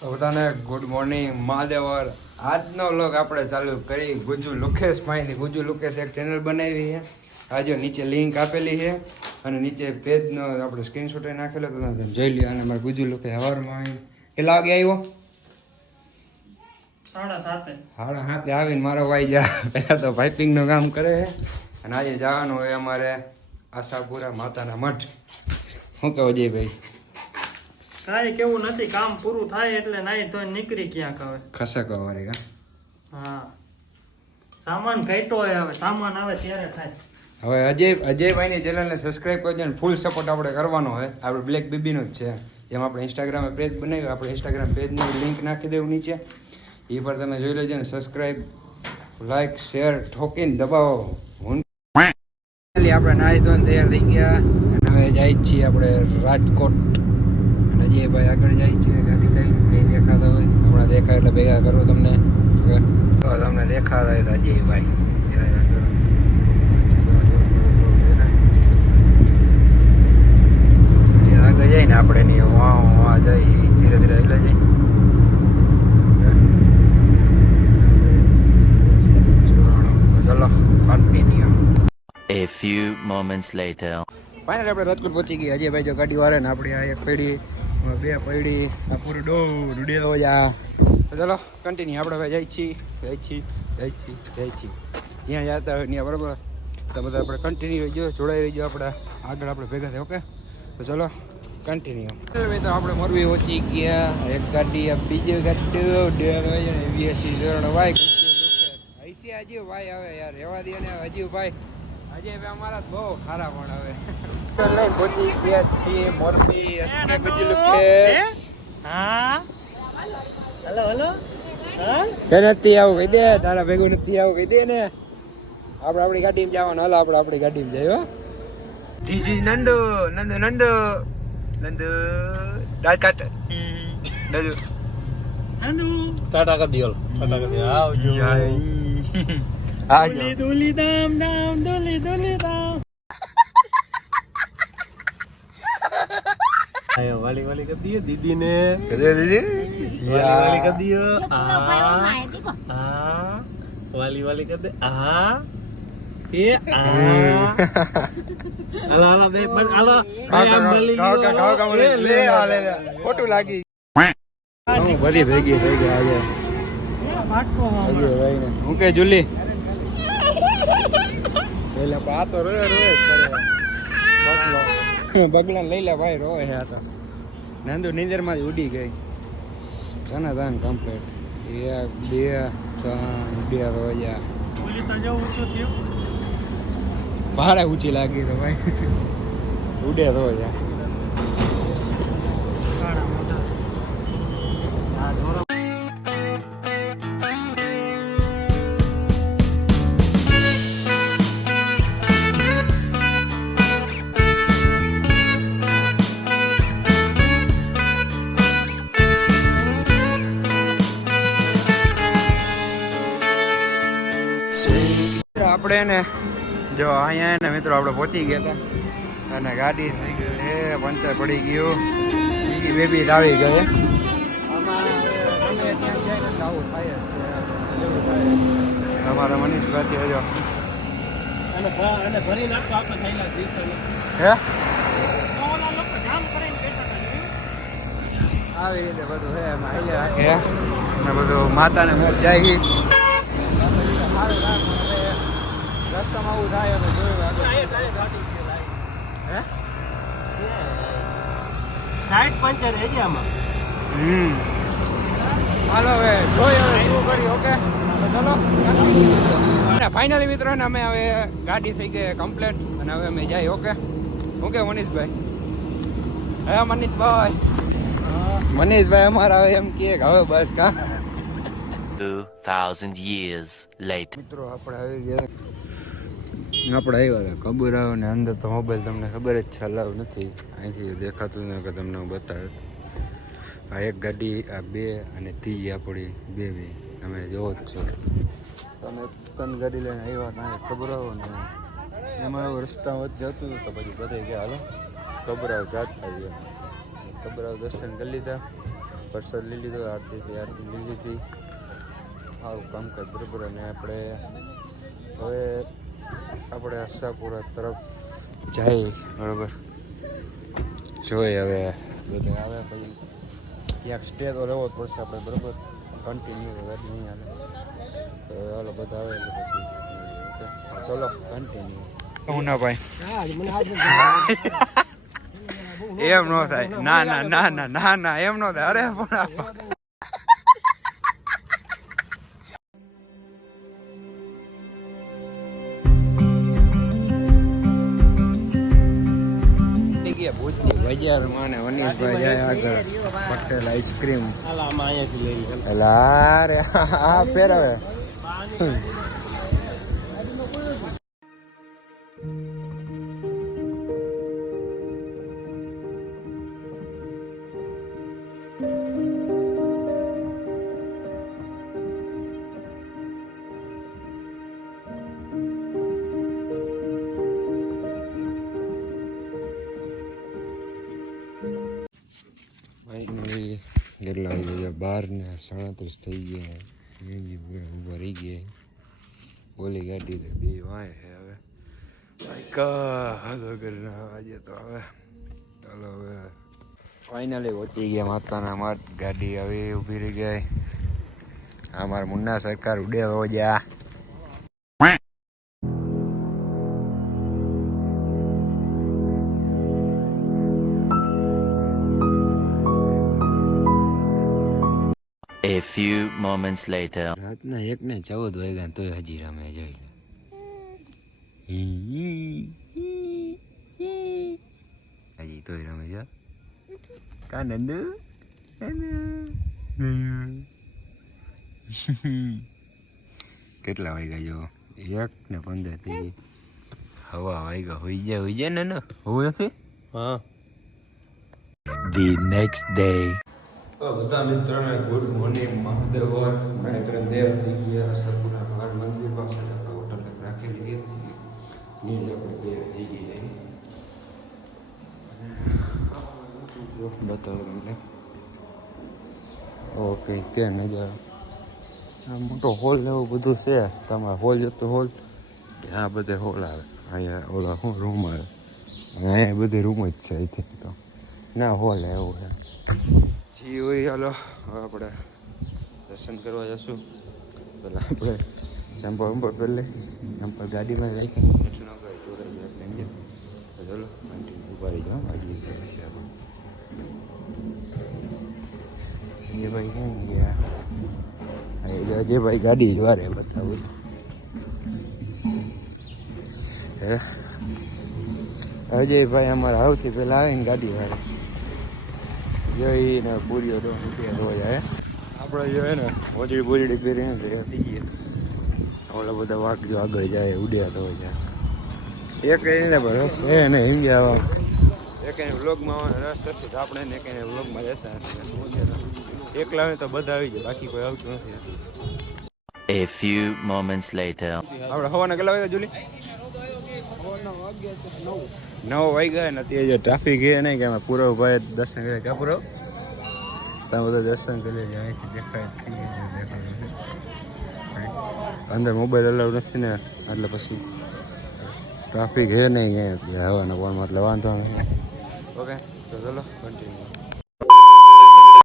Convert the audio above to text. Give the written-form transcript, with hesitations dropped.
બધાને good morning મહાદેવર. આજનો vlog આપણે ચાલુ કરી ગુજુ લુકેશ ભાઈની. ગુજુ લુકેશ એક ચેનલ બનાવી છે. આ જો નીચે લિંક આપેલી છે અને નીચે પેજનો આપણે સ્ક્રીનશોટ નાખેલો તો તમે જોઈ લ્યો. અને મારે ગુજુ લુકેશ હવારમાં કેટલા વાગે આવ્યો? 7:30. 7:30 આવીને મારો ભાઈ જા પહેલાં તો પાઇપિંગનું કામ કરે છે અને આજે જવાનું હોય અમારે આશાપુરા માતાના મઠ. શું કહો અજયભાઈ? કાંઈ કેવું નથી, કામ પૂરું થાય એટલે નાઈ ધોઈને નીકળી ક્યાંક હવે. ખસકો વાળી કા? હા, સામાન ઘટ્યો હોય, હવે સામાન આવે ત્યારે થાય. હવે અજયભાઈની ચેનલને સબસ્ક્રાઈબ કરજો અને ફૂલ સપોર્ટ આપણે કરવાનો હોય. આપણે બ્લેક બેબીનો જ છે. જેમ આપણે ઇન્સ્ટાગ્રામે પેજ બનાવ્યું, આપણે ઇન્સ્ટાગ્રામ પેજની લિંક નાખી દેવું નીચે. એ પર તમે જોઈ લેજો ને સબસ્ક્રાઈબ, લાઈક, શેર ઠોકીને દબાવો. આપણે નાહી ધોઈને તૈયાર થઈ ગયા અને હવે જાય છીએ આપણે રાજકોટ. અને અજયભાઈ આગળ જાય છે ગાડી લઈ. નહીં દેખાતા હોય હમણાં દેખાય એટલે ભેગા કરો તમને. તો તમને દેખાતા હોય તો અજયભાઈ આગળ જઈને આપણે નહીં વાં જઈ ધીરે ધીરે આગળ જઈ. ચલો continue. A few moments later. Final આપણે રાજકોટ પહોંચી ગયા. અજયભાઈ જો ગાડી વાળે ને આપણી આ એક પડી, બે પડી, આ પૂરું ડૂડેલો જા. તો ચલો કન્ટિન્યુ. આપણે ભાઈ જાય છીએ. જ્યાં જતા હોય ત્યાં બરાબર. તો બધા આપણે કન્ટિન્યુ રહીજો, જોડાઈ રહીજો. આપણે આગળ આપણે ભેગા થાય. ઓકે, તો ચલો કન્ટિન્યુ. તો આપણે મોરબી પહોંચી ગયા. એક ગાડી, બીજી ગાડી 82 ભાઈ હૈસી અજીવભાઈ આવે યાર, રહેવા દે ને અજીવભાઈ. અજયભાઈ અમારા બહુ ખારા પણ હવે લઈને પહોંચી ગયા છીએ મોરબી. હા, હલો નથી આવું કહી દે, તારા ભેગું નથી આવું કહી દે ને. આપણે આપણી ગાડીમાં જવાનું. હાલો આપણે આપણી ગાડીમાં જઈએ. ધીસ ઇઝ નંદુ દાળ કાટ નંદુ ટાટા કરી દિયો, ટાટા કરી દિયો. આવજો. દુલી દામ દુલી દામ. આયો વાલી વાલી કરી દિયો દીદી ને. કદે દીદી વાલી કરી દિયો. આ વાલી વાલી કરી દે. આ એ આ હાલા બે બસ હાલો. ખોટું લાગી. બધી ભેગી થઈ ગયા આજે. હું કે જુલી પેલા આ તો રોય બગલા લઈ લે ભાઈ, રોય છે આ તો. નંદુ નીંદર માંથી ઉડી ગઈ. ઘણા દાન કમ્પ્લીટ. 1 2 3 2 રોયા. ભાડે ઊંચી લાગી તો ભાઈ ઉડે રોયા. આપણે ને જો અહીંયા ને મિત્રો આપણે પહોંચી ગયા હતા અને ગાડી થઈ ગઈ છે, પંચર પડી ગયું. બીજી બેબી આવી ગઈ. આમાં ગમે ત્યાં જાય ને આવું થાય જ છે. અમારા મનીષભાઈ જો અને ભરી નાખો આપણે થયેલા દિવસો હે ઓલા લોકો જામ કરીને બેઠા હતા. આવી રીતે બધું છે એમાં હાલે રાખે ને બધું માતાને મેં જાય. રસ્તામાં આવું થાય અમે જોયું. હે સાઈડ પંચર છે જ આમાં. હાલો હવે જોઈએ હવે શું કરી. ઓકે ચલો ફાઇનલી મિત્રો ને અમે હવે ગાડી થઈ ગઈ કમ્પ્લીટ અને હવે અમે જઈએ. ઓકે શું કે મનીષભાઈ? હે મનીષભાઈ અમારા હવે એમ કે હવે બસ કા 2000 years later. મિત્રો આપણે આવી ગયા. આપણે આવ્યા હતા કબૂરાઓ ને અંદર તો મોબાઈલ તમને ખબર જ છે અલાવ નથી. અહીંથી દેખાતું ને કે તમને હું બતાવે. આ એક ગાડી, આ બે અને ત્રીજી આપણી બેબી તમે જોવો જ છો. તમે 3 ગાડી લઈને આવ્યા ત્યાં કબૂરાઓ ને એમાં એવું રસ્તા વચ્ચે જતું તો પછી બધે ગયા હાલો કબૂરાઓ જાત આવી. કબૂરાઓ દર્શન કરી લીધા પ્રસાદ લઈ લીધો, આરતી લઈ લીધી. આવું કામકાજ બરાબર. અને આપણે આશાપુરા તરફ જાય બરાબર. જોઈએ હવે બધા આવે પછી ક્યાંક સ્ટે તો રહેવો જ પડશે આપણે બરાબર. કન્ટિન્યુ ગાડી નહીં હાલે તો હાલો બધા આવે એટલે પછી ચલો કન્ટિન્યુ. હું ના ભાઈ એમ ન થાય. ના ના ના ના ના ના એમ ન થાય. અરે પણ બજારમાં ને મનીષભાઈ જાય આગળ. પટેલ આઈસ્ક્રીમ એલા રે હા ફેરવે. ફાઇનલી કેટલા વાગી ગયા? 12:37 થઈ ગયા. ઊભા રહી ગયા. ઓલી ગાડી તો બે વાય છે હવે. આજે તો હવે ચાલો હવે ફાઇનલી પહોંચી ગયા માતાના મઠ. ગાડી હવે ઊભી રહી ગઈ. અમારા મુન્ના સરકાર ઉડે હો જા. A few moments later. રાતના 1:14 વાગ્યા તોય હજી રમે જોઈ. હજી તોય રમે છે. કા નંદુ કેટલા વાગ્યા જો? 1:15 થઈ. હવા વાગ્યા. હોઈ જાય ને હોવું નથી. હા. The next day. તો બધા મિત્રોને ગુડ મોર્નિંગ. મહાદેવ દેવ થઈ ગયા. આશાપુરા ભગવાન મંદિર પાસે આપણે હોટલ રાખેલી હતી. નીચે આપણે તૈયાર થઈ ગઈ જાય. બતાવો તમને. ઓકે ત્યાં નજારો. આ મોટો હોલ ને એવું બધું છે. તમારે હોલ જતો હોલ આ બધે હોલ આવે. અહીંયા ઓલા શું રૂમ આવે. અહીંયા બધી રૂમ જ છે અહીંથી તો ના હોલ એવું છે. જી હોય હાલો હવે આપણે દર્શન કરવા જશું. પહેલાં આપણે ચંપલ પહેલે ચંપલ ગાડીમાં રાખીને દર્શન આપણે જોડાઈ જાય એટલે સમજે. તો ચલો કન્ટિન્યુ ઉભા રહી જાઓ. આગળ છે આપણે અજયભાઈ ક્યાં ગયા? અજયભાઈ ગાડી જ વારે બતાવું. હે અજયભાઈ અમારા સૌથી પહેલાં આવીને ગાડી વારે જોઈને પૂરીઓ તો રોજ આવે. આપણે જોઈએ ને ઓજડી બોજડી પહેરીને તૈયાર થઈ ગઈએ. ઓલા બધા વાઘ જો આગળ જાય ઉડ્યા તો જાય. એક એને રસ એ ને હિન્દી આવવા એક એને વ્લોગમાં આવવાનો રસ થશે તો આપણે ને એક એને વ્લોગમાં રહેતા એકલા હોય તો બધા આવી જાય. બાકી કોઈ આવતું નથી. A few moments later. આપણે હવાના કેટલા વાગ્યા જુલી? 9 વાગ્યા ને અત્યારે જે ટ્રાફિક છે નહીં કે અમે પૂરો ભાઈ દર્શન કરે. ક્યાં પૂરો? તમે બધા દર્શન કરી લેજો. અહીંથી દેખાય અંદર મોબાઈલ અલાઉ નથી ને એટલે પછી ટ્રાફિક છે નહીં હવાના પોરમાં એટલે વાંધો નથી. ઓકે તો ચલો કન્ટિન્યુ.